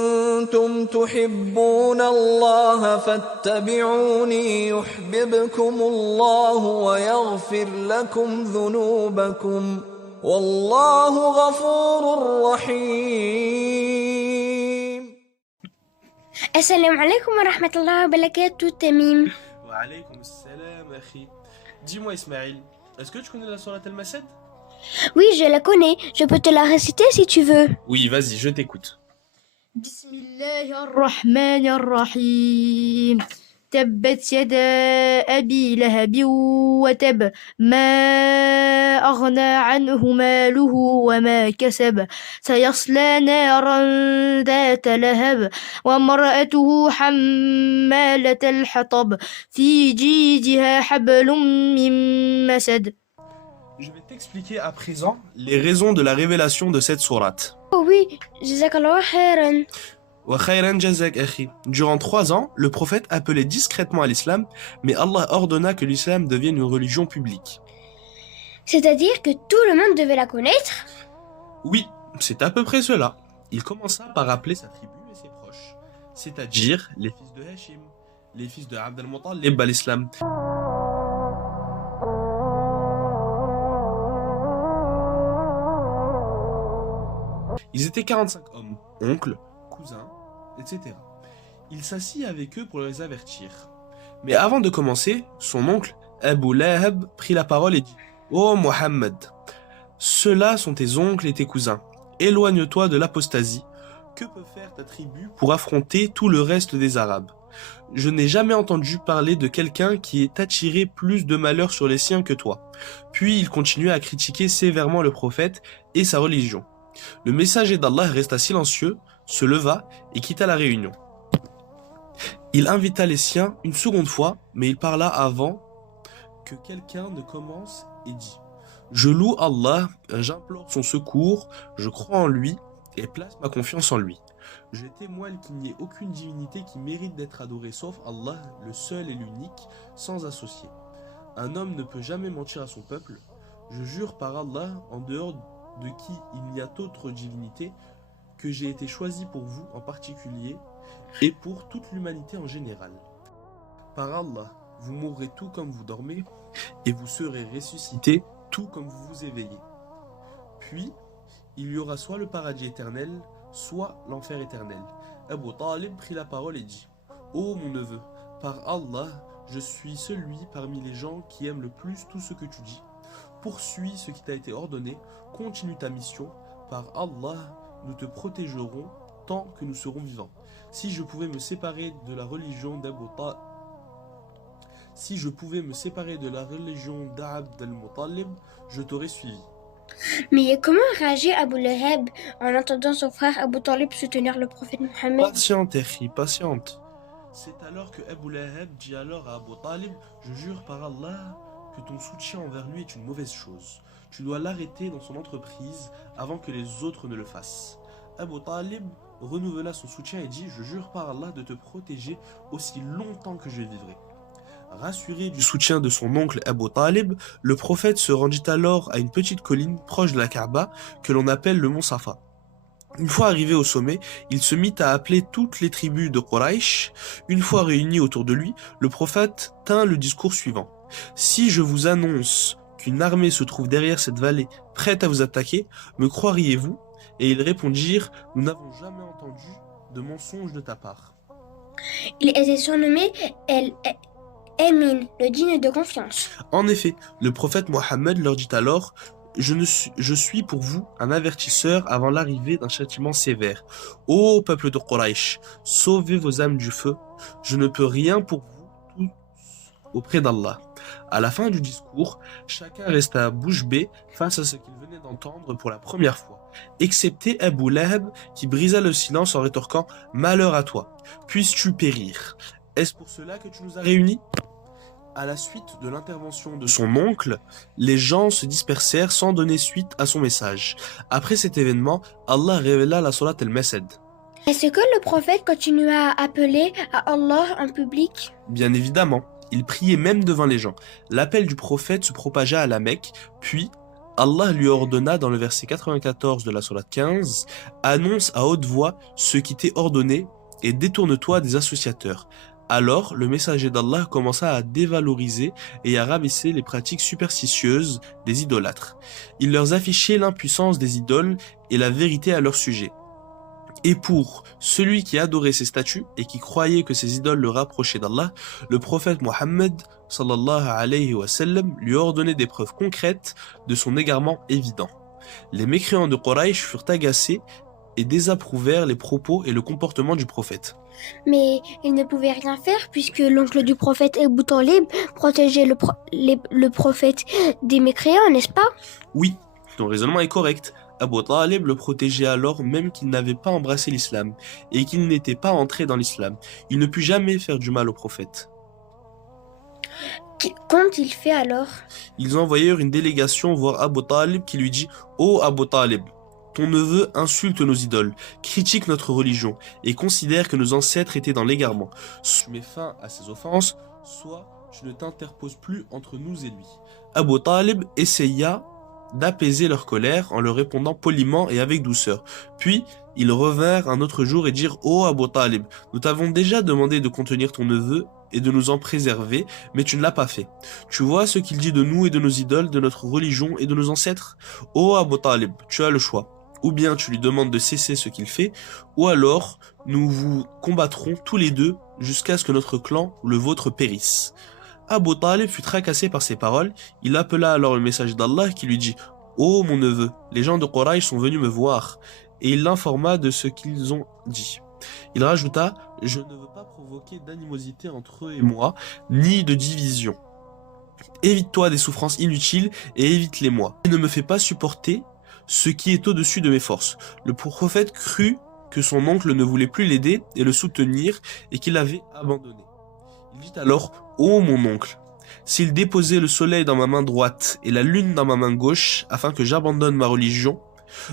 كنتم تحبون الله فاتبعوني يحببكم الله ويغفر لكم ذنوبكم والله غفور رحيم. السلام عليكم ورحمة الله وبركاته تميم. Wa alaykoum salam, akhi. Dis-moi, Ismaël, est-ce que tu connais la sourate Al-Masad? Oui, je la connais. Je peux te la réciter si tu veux. Oui, vas-y, je t'écoute. بسم الله الرحمن الرحيم تبت يدا أبي لهب وتب ما أغنى عنه ماله وما كسب سيصلى نارا ذات لهب وامرأته حمالة الحطب في جيدها حبل من مسد. Je vais t'expliquer à présent les raisons de la révélation de cette sourate. Oh oui, jazakallah khairan. Wa khayran jazak, akhi. Durant 3 ans, le prophète appelait discrètement à l'islam, mais Allah ordonna que l'islam devienne une religion publique. C'est-à-dire que tout le monde devait la connaître? Oui, c'est à peu près cela. Il commença par appeler sa tribu et ses proches, c'est-à-dire les fils de Hashim, les fils de Abd al-Muttalib à l'islam. Ils étaient 45 hommes, oncles, cousins, etc. Il s'assit avec eux pour les avertir. Mais avant de commencer, son oncle, Abu Lahab, prit la parole et dit « Ô Mohammed, ceux-là sont tes oncles et tes cousins. Éloigne-toi de l'apostasie. Que peut faire ta tribu pour affronter tout le reste des Arabes? Je n'ai jamais entendu parler de quelqu'un qui ait attiré plus de malheur sur les siens que toi. » Puis il continua à critiquer sévèrement le prophète et sa religion. Le messager d'Allah resta silencieux, se leva et quitta la réunion. Il invita les siens une seconde fois, mais il parla avant que quelqu'un ne commence et dit « Je loue Allah, j'implore son secours, je crois en lui et place ma confiance en lui. Je témoigne qu'il n'y ait aucune divinité qui mérite d'être adorée sauf Allah, le seul et l'unique, sans associé. Un homme ne peut jamais mentir à son peuple. Je jure par Allah, en dehors de qui il n'y a d'autre divinité, que j'ai été choisi pour vous en particulier et pour toute l'humanité en général. Par Allah, vous mourrez tout comme vous dormez et vous serez ressuscités tout comme vous vous éveillez. Puis, il y aura soit le paradis éternel, soit l'enfer éternel. Abu Talib prit la parole et dit « Ô mon neveu, par Allah, je suis celui parmi les gens qui aiment le plus tout ce que tu dis. Poursuis ce qui t'a été ordonné, continue ta mission, par Allah, nous te protégerons tant que nous serons vivants. Si je pouvais me séparer de la religion d'Abd al-Muttalib, je t'aurais suivi. » Mais comment réagit Abu Lahab en entendant son frère Abu Talib soutenir le prophète Mohammed? Patiente, Akhi, patiente. C'est alors que Abu Lahab dit alors à Abu Talib « Je jure par Allah que ton soutien envers lui est une mauvaise chose. Tu dois l'arrêter dans son entreprise avant que les autres ne le fassent. » Abu Talib renouvela son soutien et dit « Je jure par Allah de te protéger aussi longtemps que je vivrai. » Rassuré du soutien de son oncle Abu Talib, le prophète se rendit alors à une petite colline proche de la Kaaba que l'on appelle le mont Safa. Une fois arrivé au sommet, il se mit à appeler toutes les tribus de Quraysh. Une fois réunis autour de lui, le prophète tint le discours suivant. « Si je vous annonce qu'une armée se trouve derrière cette vallée, prête à vous attaquer, me croiriez-vous » Et ils répondirent « Nous n'avons jamais entendu de mensonge de ta part. » Il était surnommé El-Amin, le digne de confiance. En effet, le prophète Mohammed leur dit alors « Je suis pour vous un avertisseur avant l'arrivée d'un châtiment sévère. Ô peuple de Quraysh, sauvez vos âmes du feu. Je ne peux rien pour vous tous auprès d'Allah. » À la fin du discours, chacun resta bouche bée face à ce qu'il venait d'entendre pour la première fois, excepté Abu Lahab qui brisa le silence en rétorquant « Malheur à toi, puisses-tu périr. Est-ce pour cela que tu nous as réunis ?» À la suite de l'intervention de son oncle, les gens se dispersèrent sans donner suite à son message. Après cet événement, Allah révéla la sourate Al-Masad. Est-ce que le prophète continua à appeler à Allah en public? Bien évidemment, il priait même devant les gens. L'appel du prophète se propagea à la Mecque, puis Allah lui ordonna dans le verset 94 de la sourate 15, annonce à haute voix ce qui t'est ordonné et détourne-toi des associateurs. Alors, le messager d'Allah commença à dévaloriser et à rabaisser les pratiques superstitieuses des idolâtres. Il leur affichait l'impuissance des idoles et la vérité à leur sujet. Et pour celui qui adorait ces statues et qui croyait que ces idoles le rapprochaient d'Allah, le prophète Mohammed sallallahu alayhi wa sallam lui ordonnait des preuves concrètes de son égarement évident. Les mécréants de Quraysh furent agacés et désapprouvèrent les propos et le comportement du prophète. Mais il ne pouvait rien faire puisque l'oncle du prophète Abu Talib protégeait le prophète des mécréants, n'est-ce pas? Oui, ton raisonnement est correct. Abu Talib le protégeait alors même qu'il n'avait pas embrassé l'islam et qu'il n'était pas entré dans l'islam. Il ne put jamais faire du mal au prophète. Qu'ont-ils fait alors? Ils envoyèrent une délégation voir Abu Talib qui lui dit « Ô Abu Talib, ton neveu insulte nos idoles, critique notre religion et considère que nos ancêtres étaient dans l'égarement. Soit tu mets fin à ces offenses, soit tu ne t'interposes plus entre nous et lui. » Abu Talib essaya d'apaiser leur colère en leur répondant poliment et avec douceur. Puis, ils revinrent un autre jour et dirent « Ô Abu Talib, nous t'avons déjà demandé de contenir ton neveu et de nous en préserver, mais tu ne l'as pas fait. Tu vois ce qu'il dit de nous et de nos idoles, de notre religion et de nos ancêtres? Ô Abu Talib, tu as le choix. Ou bien tu lui demandes de cesser ce qu'il fait, ou alors nous vous combattrons tous les deux jusqu'à ce que notre clan ou le vôtre périsse. » Abu Talib fut tracassé par ces paroles. Il appela alors le messager d'Allah qui lui dit « Ô mon neveu, les gens de Quraysh sont venus me voir. » Et il l'informa de ce qu'ils ont dit. Il rajouta « Je ne veux pas provoquer d'animosité entre eux et moi, ni de division. Évite-toi des souffrances inutiles et évite-les-moi. Et ne me fais pas supporter ce qui est au-dessus de mes forces. » Le prophète crut que son oncle ne voulait plus l'aider et le soutenir et qu'il l'avait abandonné. Il dit alors « Ô mon oncle, s'il déposait le soleil dans ma main droite et la lune dans ma main gauche, afin que j'abandonne ma religion,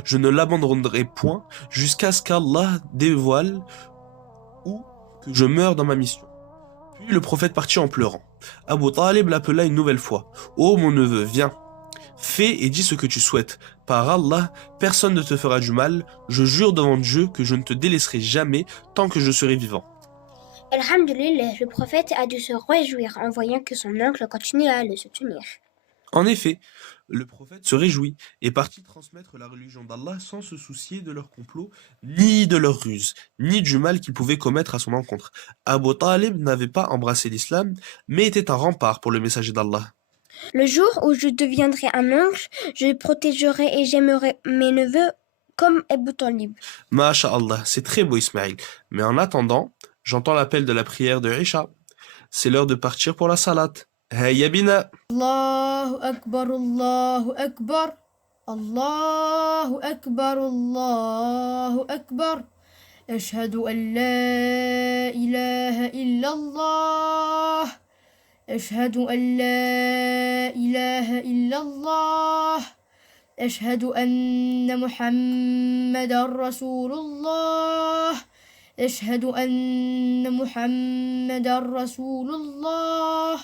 je ne l'abandonnerai point jusqu'à ce qu'Allah dévoile ou que je meure dans ma mission. » Puis le prophète partit en pleurant. Abu Talib l'appela une nouvelle fois. « Ô mon neveu, viens, fais et dis ce que tu souhaites. Par Allah, personne ne te fera du mal. Je jure devant Dieu que je ne te délaisserai jamais tant que je serai vivant. » Alhamdulillah, le prophète a dû se réjouir en voyant que son oncle continuait à le soutenir. En effet, le prophète se réjouit et partit transmettre la religion d'Allah sans se soucier de leur complot, ni de leur ruse, ni du mal qu'ils pouvaient commettre à son encontre. Abu Talib n'avait pas embrassé l'islam, mais était un rempart pour le messager d'Allah. Le jour où je deviendrai un oncle, je protégerai et j'aimerai mes neveux comme Abu Talib. Masha'Allah, c'est très beau Ismaël. Mais en attendant, j'entends l'appel de la prière de Isha. C'est l'heure de partir pour la salat. Hayya bina! Allahu Akbar, Allahu Akbar. Allahu Akbar, Allahu Akbar. Ashhadu an la ilaha illallah. أشهد أن لا إله إلا الله أشهد أن محمدا رسول الله أشهد أن محمدا رسول الله